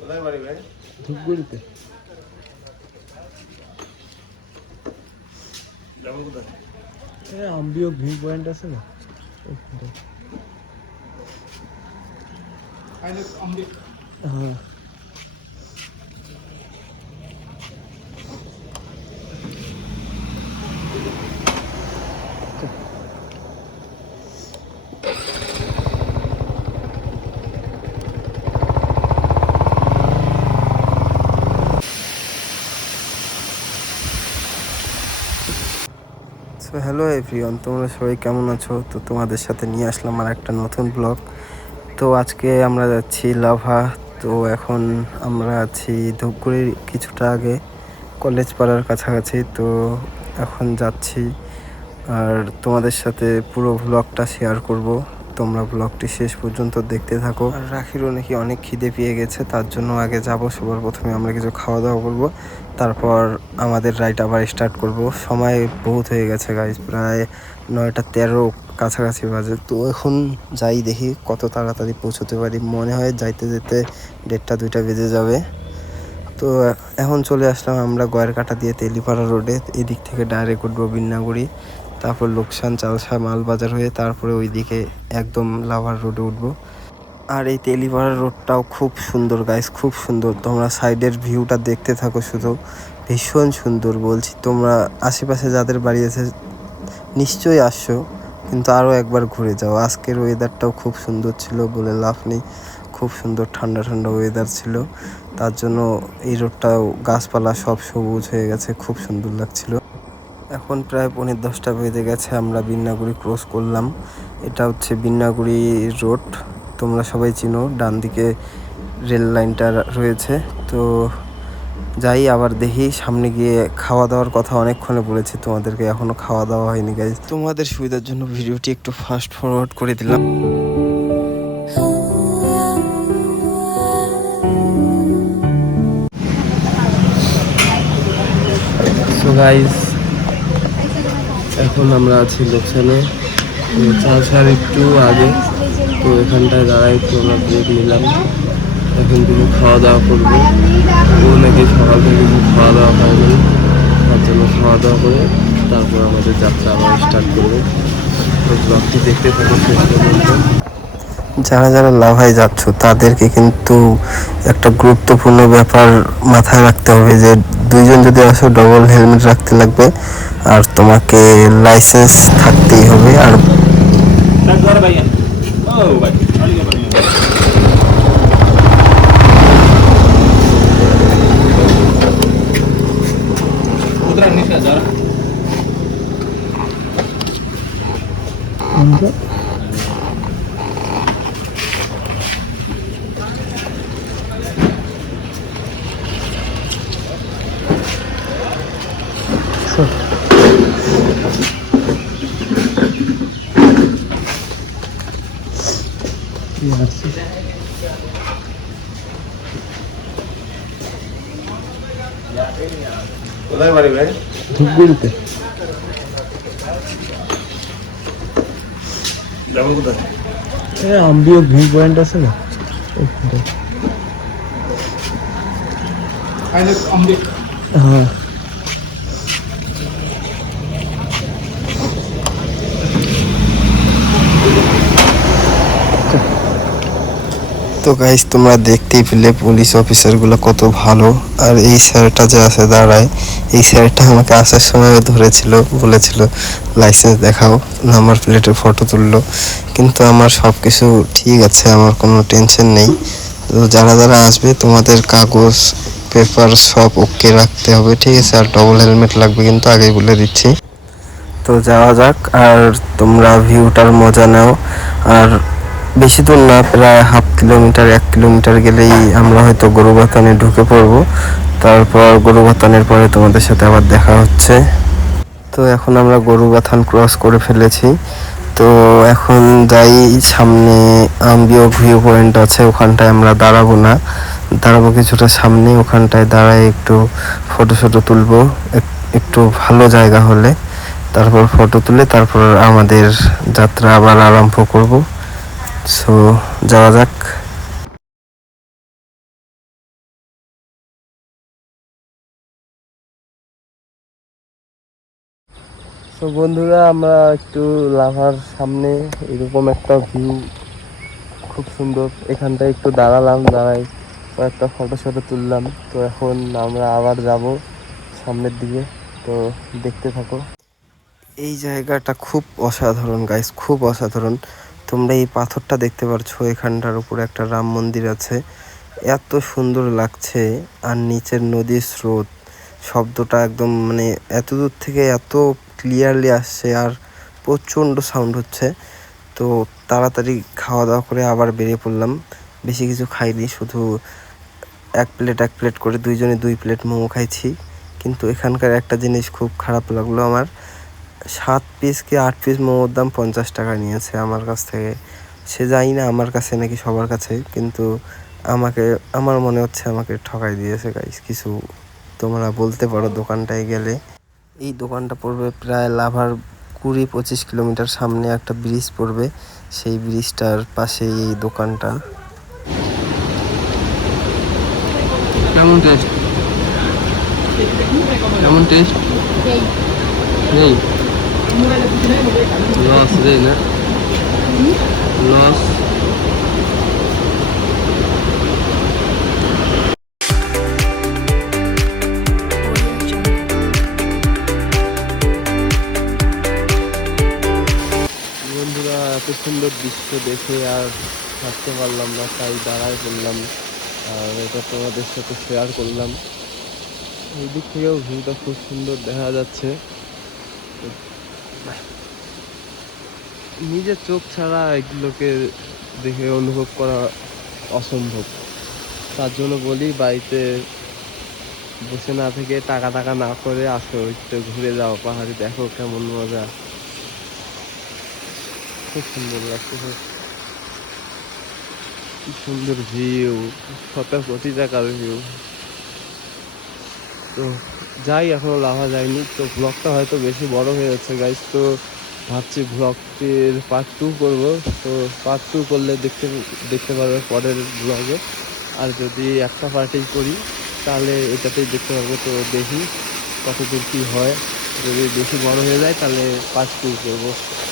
কোথায় বাড়ি ভাই? ধূপগুড়িতে। যাবো কোথায়? আম্বিও ভিউ পয়েন্ট আছে না, হ্যাঁ। হ্যালো এভরিওয়ান, তোমরা সবাই কেমন আছো? তো তোমাদের সাথে নিয়ে আসলাম আর একটা নতুন ব্লগ। তো আজকে আমরা যাচ্ছি লাভা। তো এখন আমরা আছি ধূপগুড়ির কিছুটা আগে, কলেজ পাড়ার কাছাকাছি। তো এখন যাচ্ছি আর তোমাদের সাথে পুরো ব্লগটা শেয়ার করব। তোমরা ব্লগটি শেষ পর্যন্ত দেখতে থাকো। আর রাখিরও নাকি অনেক খিদে পেয়ে গেছে, তার জন্য আগে যাব। সবার প্রথমে আমরা কিছু খাওয়া দাওয়া করবো, তারপর আমাদের রাইড আবার স্টার্ট করব। সময় বহুত হয়ে গেছে গাইজ, প্রায় 9:13 কাছাকাছি বাজে। তো এখন যাই, দেখি কত তাড়াতাড়ি পৌঁছতে পারি। মনে হয় যাইতে যেতে 1:30-2টা বেজে যাবে। তো এখন চলে আসলাম আমরা গয়েরকাটা দিয়ে তেলিপাড়া রোডে। এদিক থেকে ডাইরেক্ট উঠবো বিন্নাগুড়ি, তারপর লোকসান, চালসা, মালবাজার হয়ে তারপরে ওইদিকে একদম লাভার রোডে উঠবো। আর এই তেলিপাড়া রোডটাও খুব সুন্দর গাইস, খুব সুন্দর। তোমরা সাইডের ভিউটা দেখতে থাকো শুধু, ভীষণ সুন্দর বলছি। তোমরা আশেপাশে যাদের বাড়ি আছে নিশ্চয়ই আসছো, কিন্তু আরও একবার ঘুরে যাও। আজকের ওয়েদারটাও খুব সুন্দর ছিল, বলে লাভ নেই। খুব সুন্দর ঠান্ডা ঠান্ডা ওয়েদার ছিল, তার জন্য এই রোডটাও গাছপালা সব সবুজ হয়ে গেছে, খুব সুন্দর লাগছিল। এখন প্রায় 10:15 বেজে গেছে, আমরা বিন্নাগুড়ি ক্রস করলাম। এটা হচ্ছে বিন্নাগুড়ি রোড, তোমরা সবাই চিনো। ডান দিকে রেল লাইনটা রয়েছে। তো যাই, আবার দেখি সামনে গিয়ে। খাওয়া দাওয়ার কথা অনেকক্ষণে বলেছি তোমাদেরকে, এখনো খাওয়া দাওয়া হয়নি গাইজ। তোমাদের সুবিধার জন্য ভিডিওটি একটু ফাস্ট ফরওয়ার্ড করে দিলাম। সো গাইজ, এখন আমরা আছি লোকসানে, চালসার একটু আগে। তো এখানটায় দাঁড়াই, একটু আমরা ব্রেক নিলাম। এখন কিছু খাওয়া দাওয়া করবো। ও নাকি সকাল থেকে কিছু খাওয়া দাওয়া হয়নি, তার জন্য খাওয়া দাওয়া করে তারপর আমাদের যাত্রা আবার স্টার্ট করবো। তো ব্লগটি দেখতে থাকো শেষ পর্যন্ত। যারা যারা লাভায় যাচ্ছ তাদেরকে কিন্তু একটা গুরুত্বপূর্ণ ব্যাপার মাথায় রাখতে হবে, যে 2জন যদি আসো ডবল হেলমেট রাখতে লাগবে, আর তোমাকে লাইসেন্স থাকতেই হবে। আর কোথায় বাড়ি ভাই? ধূপগুড়িতে। যাবো কোথায়? আম্বিও ভিউ পয়েন্ট আছে না, হ্যাঁ। তো গাইস, তোমরা দেখতেই পেলে পুলিশ অফিসারগুলো কত ভালো। আর এই স্যারটা যে আছে দাঁড়ায়, এই স্যারটা আমাকে আসার সময় ধরেছিল, বলেছিল লাইসেন্স দেখাও, নাম্বার প্লেটের ফটো তুললো। কিন্তু আমার সব কিছু ঠিক আছে, আমার কোনো টেনশন নেই। তো যারা যারা আসবে তোমাদের কাগজ পেপার সব ওকে রাখতে হবে, ঠিক আছে? আর ডবল হেলমেট লাগবে কিন্তু, আগেই বলে দিচ্ছি। তো যাওয়া যাক, আর তোমরা ভিউটার মজা নাও। আর বেশি দূর না, প্রায় 1.5 কিলোমিটার গেলেই আমরা হয়তো গরুবাথানে ঢুকে পড়বো। তারপর গরুবাথানের পরে তোমাদের সাথে আবার দেখা হচ্ছে। তো এখন আমরা গরুবাথান ক্রস করে ফেলেছি। তো এখন যাই সামনে আম্বিও ভিউ পয়েন্ট আছে, ওখানটায় আমরা দাঁড়াবো না, দাঁড়াবো কিছুটা সামনে, ওখানটায় দাঁড়ায় একটু ফটো তুলবো একটু ভালো জায়গা হলে। তারপর ফটো তুলে তারপর আমাদের যাত্রা আবার আরম্ভ করব। সো যাওয়া যাক। তো বন্ধুরা, আমরা একটু লাভার সামনে এরকম একটা ভিউ, খুব সুন্দর, এখানটায় একটু দাঁড়ালাম, দাঁড়াই কয়েকটা ফটো তুললাম। তো এখন আমরা আবার যাব সামনের দিকে, তো দেখতে থাকো। এই জায়গাটা খুব অসাধারণ গাইস, খুব অসাধারণ। তোমরা এই পাথরটা দেখতে পারছো, এখানটার উপরে একটা রাম মন্দির আছে, এত সুন্দর লাগছে। আর নিচের নদীর স্রোত, শব্দটা একদম মানে এত দূর থেকে এত ক্লিয়ারলি আসছে, আর প্রচণ্ড সাউন্ড হচ্ছে। তো তাড়াতাড়ি খাওয়া দাওয়া করে আবার বেরিয়ে পড়লাম। বেশি কিছু খাইনি, শুধু এক প্লেট করে দুইজনে 2 প্লেট মোমো খাইছি। কিন্তু এখানকার একটা জিনিস খুব খারাপ লাগলো আমার, 7 পিস কি 8 পিস মোমোর দাম 50 টাকা নিয়েছে আমার কাছ থেকে। সে জানি না আমার কাছে নাকি সবার কাছে, কিন্তু আমার মনে হচ্ছে আমাকে ঠকাই দিয়েছে গাইস কিছু। তোমরা বলতে পারো দোকানটায় গেলে। এই দোকানটা পড়বে প্রায় লাভার 20-25 কিলোমিটার সামনে একটা ব্রিজ পড়বে, সেই ব্রিজটার পাশেই এই দোকানটা। কেমন টেস্ট? কেমন টেস্ট? নেই লস রে, না লস। বন্ধুরা, এত সুন্দর দৃশ্য দেখে আর থাকতে পারলাম না, তাই দাঁড়ায় পড়লাম আর এটা তোমাদের সাথে শেয়ার করলাম। এই দিক থেকেও ভিউটা খুব সুন্দর দেখা যাচ্ছে। নিজের চোখ ছাড়া এগুলোকে দেখে অনুভব করা অসম্ভব। তার জন্য বলি, বাড়িতে বসে না থেকে টাকা না করে আসো, একটু ঘুরে যাও, পাহাড়ে দেখো কেমন মজা। খুব সুন্দর লাগছে, কি সুন্দর ভিউ, প্রতি টাকার ভিউ। তো যাই, এখনো লাভা যায়নি, তো ব্লগটা হয়তো বেশি বড় হয়ে যাচ্ছে গাইস। তো ভাবছি ব্লগটির পার্ট 2 করবো। তো পার্ট 2 করলে দেখতে পারবে পরের ব্লগে। আর যদি একটা পার্টেই করি তাহলে এটাতেই দেখতে পারবে। তো দেখি কতদূর কী হয়, যদি বেশি বড় হয়ে যায় তাহলে পার্ট 2 করবো।